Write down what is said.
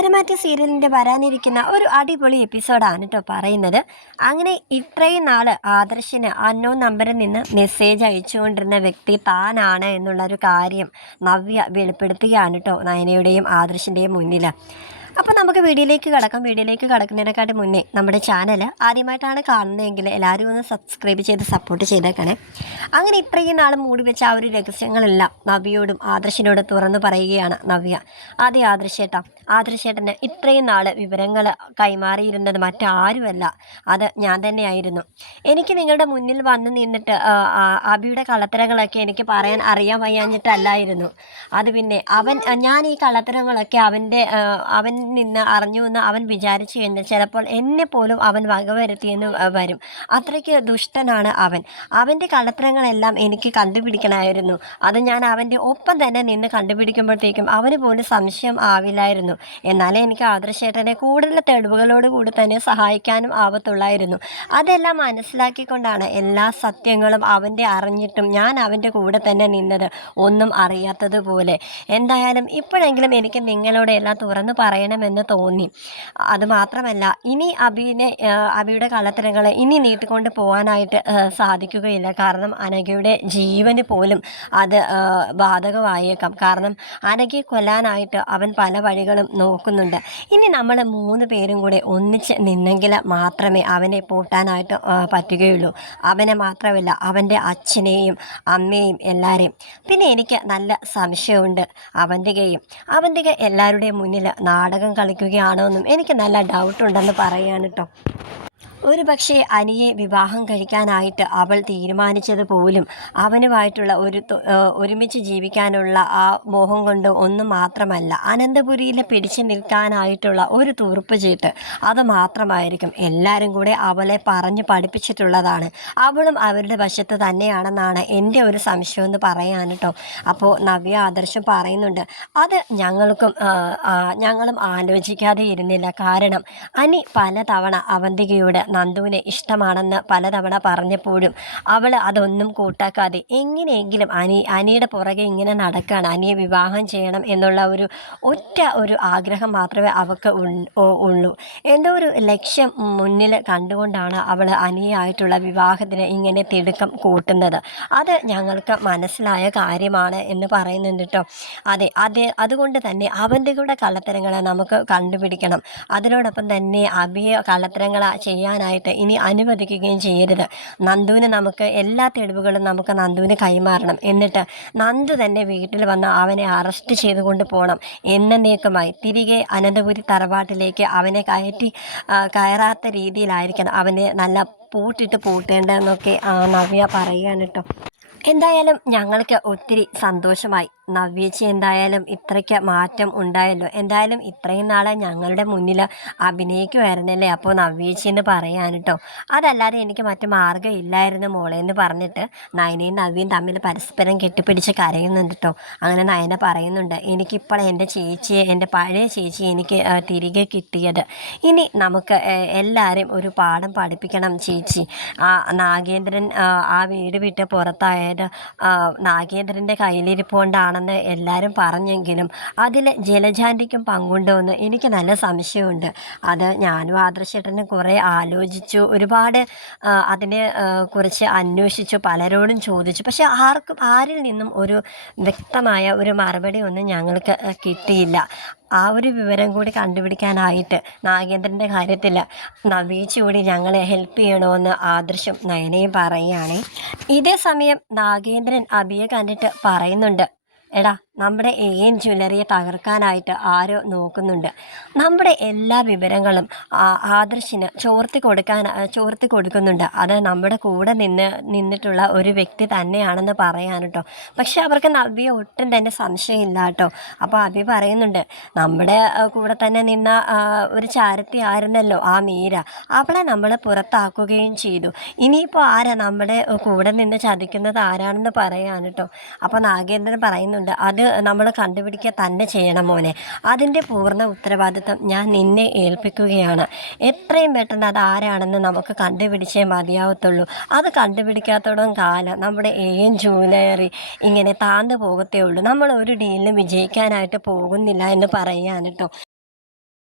ഉത്തരമാറ്റ് സീരിയലിൻ്റെ വരാനിരിക്കുന്ന ഒരു അടിപൊളി എപ്പിസോഡാണ് കേട്ടോ പറയുന്നത്. അങ്ങനെ ഇത്രയും നാൾ ആദർശിന് അന്നോൺ നമ്പറിൽ നിന്ന് മെസ്സേജ് അയച്ചുകൊണ്ടിരുന്ന വ്യക്തി താനാണ് എന്നുള്ളൊരു കാര്യം നവ്യ വെളിപ്പെടുത്തുകയാണ് കേട്ടോ നയനയുടെയും ആദർശിൻ്റെയും മുന്നിൽ. അപ്പോൾ നമുക്ക് വീഡിയോയിലേക്ക് കടക്കുന്നതിനെക്കാട്ടും മുന്നേ നമ്മുടെ ചാനൽ ആദ്യമായിട്ടാണ് കാണുന്നതെങ്കിൽ എല്ലാവരും ഒന്ന് സബ്സ്ക്രൈബ് ചെയ്ത് സപ്പോർട്ട് ചെയ്തേക്കണേ. അങ്ങനെ ഇത്രയും നാൾ മൂടി വെച്ച ആ ഒരു രഹസ്യങ്ങളെല്ലാം നവ്യയോടും ആദർശിനോടും തുറന്നു പറയുകയാണ് നവ്യ. ആദ്യം ആദർശേട്ടന് ഇത്രയും നാൾ വിവരങ്ങൾ കൈമാറിയിരുന്നത് മറ്റാരുമല്ല, അത് ഞാൻ തന്നെയായിരുന്നു. എനിക്ക് നിങ്ങളുടെ മുന്നിൽ വന്ന് നിന്നിട്ട് അബിയുടെ കള്ളത്തരങ്ങളൊക്കെ എനിക്ക് പറയാൻ അറിയാൻ വയ്യാഞ്ഞിട്ടല്ലായിരുന്നു. അത് പിന്നെ ഞാൻ ഈ കള്ളത്തരങ്ങളൊക്കെ അവൻ നിന്ന് അറിഞ്ഞു എന്ന് അവൻ വിചാരിച്ചു കഴിഞ്ഞാൽ ചിലപ്പോൾ എന്നെ പോലും അവൻ വകവരുത്തിയെന്ന് വരും. അത്രയ്ക്ക് ദുഷ്ടനാണ് അവൻ്റെ കള്ളത്തരങ്ങളെല്ലാം എനിക്ക് കണ്ടുപിടിക്കണമായിരുന്നു. അത് ഞാൻ അവൻ്റെ ഒപ്പം തന്നെ നിന്ന് കണ്ടുപിടിക്കുമ്പോഴത്തേക്കും അവന് പോലും സംശയം ആവില്ലായിരുന്നു. എന്നാലേ എനിക്ക് ആദർശേട്ടനെ കൂടുതൽ തെളിവുകളോടുകൂടി തന്നെ സഹായിക്കാനും ആവത്തുള്ളായിരുന്നു. അതെല്ലാം മനസ്സിലാക്കിക്കൊണ്ടാണ് എല്ലാ സത്യങ്ങളും അവൻ്റെ അറിഞ്ഞിട്ടും ഞാൻ അവൻ്റെ കൂടെ തന്നെ നിന്നത്, ഒന്നും അറിയാത്തതുപോലെ. എന്തായാലും ഇപ്പോഴെങ്കിലും എനിക്ക് നിങ്ങളോട് എല്ലാം തുറന്നു പറയണമെന്ന് തോന്നി. അതുമാത്രമല്ല, ഇനി അബിയുടെ കള്ളത്തരങ്ങൾ ഇനി നീട്ടിക്കൊണ്ട് പോകാനായിട്ട് സാധിക്കുകയില്ല. കാരണം അനഘയുടെ ജീവന് പോലും അത് ബാധകമായേക്കാം. കാരണം അനഘയെ കൊല്ലാനായിട്ട് അവൻ പല വഴികളും നോക്കുന്നുണ്ട്. ഇനി നമ്മൾ 3 പേരും കൂടെ ഒന്നിച്ച് നിന്നെങ്കിൽ മാത്രമേ അവനെ പൂട്ടാനായിട്ട് പറ്റുകയുള്ളൂ. അവനെ മാത്രമല്ല, അവൻ്റെ അച്ഛനെയും അമ്മയെയും എല്ലാവരെയും. പിന്നെ എനിക്ക് നല്ല സംശയമുണ്ട്, അവൻ്റെ എല്ലാവരുടെയും മുന്നിൽ നാടകം കളിക്കുകയാണോ എന്നും എനിക്ക് നല്ല ഡൗട്ടുണ്ടെന്ന് പറയുകയാണ് കേട്ടോ. ഒരു പക്ഷേ അനിയെ വിവാഹം കഴിക്കാനായിട്ട് അവൾ തീരുമാനിച്ചത് പോലും അവനുമായിട്ടുള്ള ഒരുമിച്ച് ജീവിക്കാനുള്ള ആ മോഹം കൊണ്ട് ഒന്നും മാത്രമല്ല, അനന്തപുരിയിൽ പിടിച്ചു നിൽക്കാനായിട്ടുള്ള ഒരു തൂർപ്പ് ചീട്ട് അത് മാത്രമായിരിക്കും. എല്ലാവരും കൂടെ അവളെ പറഞ്ഞ് പഠിപ്പിച്ചിട്ടുള്ളതാണ്. അവളും അവരുടെ വശത്ത് തന്നെയാണെന്നാണ് എൻ്റെ ഒരു സംശയം എന്ന് പറയാൻ കേട്ടോ. അപ്പോൾ നവ്യ ആദർശം പറയുന്നുണ്ട്, അത് ഞങ്ങളും ആലോചിക്കാതെ ഇരുന്നില്ല. കാരണം അനി പലതവണ അവന്തികയോട് നന്ദുവിനെ ഇഷ്ടമാണെന്ന് പലതവണ പറഞ്ഞപ്പോഴും അവൾ അതൊന്നും കൂട്ടാക്കാതെ എങ്ങനെയെങ്കിലും അനിയുടെ പുറകെ ഇങ്ങനെ നടക്കുകയാണ്. അനിയെ വിവാഹം ചെയ്യണം എന്നുള്ള ഒരു ആഗ്രഹം മാത്രമേ അവൾക്ക് ഉള്ളൂ. എന്തോ ഒരു ലക്ഷ്യം മുന്നിൽ കണ്ടുകൊണ്ടാണ് അവൾ അനിയായിട്ടുള്ള വിവാഹത്തിന് ഇങ്ങനെ തിടുക്കം കൂട്ടുന്നത്. അത് ഞങ്ങൾക്ക് മനസ്സിലായ കാര്യമാണ് എന്ന് പറയുന്നുണ്ട് കേട്ടോ. അതുകൊണ്ട് തന്നെ അവൻ്റെ കൂടെ കള്ളത്തരങ്ങൾ നമുക്ക് കണ്ടുപിടിക്കണം. അതിനോടൊപ്പം തന്നെ അബിയെ കള്ളത്തരങ്ങൾ ചെയ്യാനായിട്ട് ഇനി അനുവദിക്കുകയും ചെയ്യരുത്. നന്ദുവിന് നമുക്ക് എല്ലാ തെളിവുകളും നന്ദുവിന് കൈമാറണം. എന്നിട്ട് നന്ദു തന്നെ വീട്ടിൽ വന്ന് അവനെ അറസ്റ്റ് ചെയ്തുകൊണ്ട് പോകണം. എന്നേക്കുമായി തിരികെ അനന്തപുരി തറവാട്ടിലേക്ക് അവനെ കയറാത്ത രീതിയിലായിരിക്കണം അവനെ നല്ല പൂട്ടേണ്ടതെന്നൊക്കെ നവ്യ പറയുകയാണ് കേട്ടോ. എന്തായാലും ഞങ്ങൾക്ക് ഒത്തിരി സന്തോഷമായി. നവ്യേച്ചി എന്തായാലും ഇത്രയ്ക്ക് മാറ്റം ഉണ്ടായല്ലോ. എന്തായാലും ഇത്രയും നാളെ ഞങ്ങളുടെ മുന്നിൽ അഭിനയിക്കുമായിരുന്നല്ലേ. അപ്പോൾ നവ്യേച്ചി എന്ന് പറയാൻ കേട്ടോ. അതല്ലാതെ എനിക്ക് മറ്റു മാർഗ്ഗം ഇല്ലായിരുന്നു മോളെ എന്ന് പറഞ്ഞിട്ട് നയനയും നവ്യയും തമ്മിൽ പരസ്പരം കെട്ടിപ്പിടിച്ച് കരയുന്നുണ്ട് കേട്ടോ. അങ്ങനെ നയന പറയുന്നുണ്ട്, എനിക്കിപ്പോൾ എൻ്റെ പഴയ ചേച്ചി എനിക്ക് തിരികെ കിട്ടിയത്. ഇനി നമുക്ക് എല്ലാവരെയും ഒരു പാഠം പഠിപ്പിക്കണം ചേച്ചി. നാഗേന്ദ്രൻ ആ വീട് വിട്ട് പുറത്തായത് നാഗേന്ദ്രൻ്റെ കയ്യിലിരിപ്പ് കൊണ്ടാണ് എല്ലാവരും പറഞ്ഞെങ്കിലും അതിൽ ജലജാൻ്റിക്കും പങ്കുണ്ടോ എന്ന് എനിക്ക് നല്ല സംശയമുണ്ട്. അത് ഞാനും ആദർശേട്ടനും കുറേ ആലോചിച്ചു, ഒരുപാട് അതിനെ കുറിച്ച് അന്വേഷിച്ചു, പലരോടും ചോദിച്ചു. പക്ഷെ ആരിൽ നിന്നും ഒരു വ്യക്തമായ ഒരു മറുപടി ഒന്നും ഞങ്ങൾക്ക് കിട്ടിയില്ല. ആ ഒരു വിവരം കൂടി കണ്ടുപിടിക്കാനായിട്ട് നാഗേന്ദ്രൻ്റെ കാര്യത്തിൽ നവീച്ച് കൂടി ഞങ്ങളെ ഹെൽപ്പ് ചെയ്യണമെന്ന് ആദർശം നയനയും പറയുകയാണ്. ഇതേ സമയം നാഗേന്ദ്രൻ അബിയെ കണ്ടിട്ട് പറയുന്നുണ്ട്, എടാ നമ്മുടെ AN ജ്വല്ലറിയെ തകർക്കാനായിട്ട് ആരോ നോക്കുന്നുണ്ട്. നമ്മുടെ എല്ലാ വിവരങ്ങളും ആദർശിന് ചോർത്തി കൊടുക്കുന്നുണ്ട്. അത് നമ്മുടെ കൂടെ നിന്നിട്ടുള്ള ഒരു വ്യക്തി തന്നെയാണെന്ന് പറയാൻ കേട്ടോ. പക്ഷെ അവർക്ക് നവ്യ ഒട്ടും തന്നെ സംശയമില്ല കേട്ടോ. അപ്പോൾ അബി പറയുന്നുണ്ട്, നമ്മുടെ കൂടെ തന്നെ നിന്ന ഒരു ചാരത്തി ആയിരുന്നല്ലോ ആ മീര, അവളെ നമ്മൾ പുറത്താക്കുകയും ചെയ്തു. ഇനിയിപ്പോൾ ആരാ നമ്മുടെ കൂടെ നിന്ന് ചതിക്കുന്നത് ആരാണെന്ന് പറയാൻ കേട്ടോ. അപ്പോൾ നാഗേന്ദ്രൻ പറയുന്നുണ്ട്, അത് നമ്മൾ കണ്ടുപിടിക്കുക തന്നെ ചെയ്യണം മോനെ. അതിൻ്റെ പൂർണ്ണ ഉത്തരവാദിത്വം ഞാൻ നിന്നെ ഏൽപ്പിക്കുകയാണ്. എത്രയും പെട്ടെന്ന് അത് ആരാണെന്ന് നമുക്ക് കണ്ടുപിടിച്ചേ മതിയാവത്തുള്ളൂ. അത് കണ്ടുപിടിക്കാത്തോളം കാലം നമ്മുടെ AN ജ്വല്ലറി ഇങ്ങനെ താഴ്ന്നു പോകത്തേ ഉള്ളൂ. നമ്മൾ ഒരു ഡീലിലും വിജയിക്കാനായിട്ട് പോകുന്നില്ല എന്ന് പറയാൻ കേട്ടോ.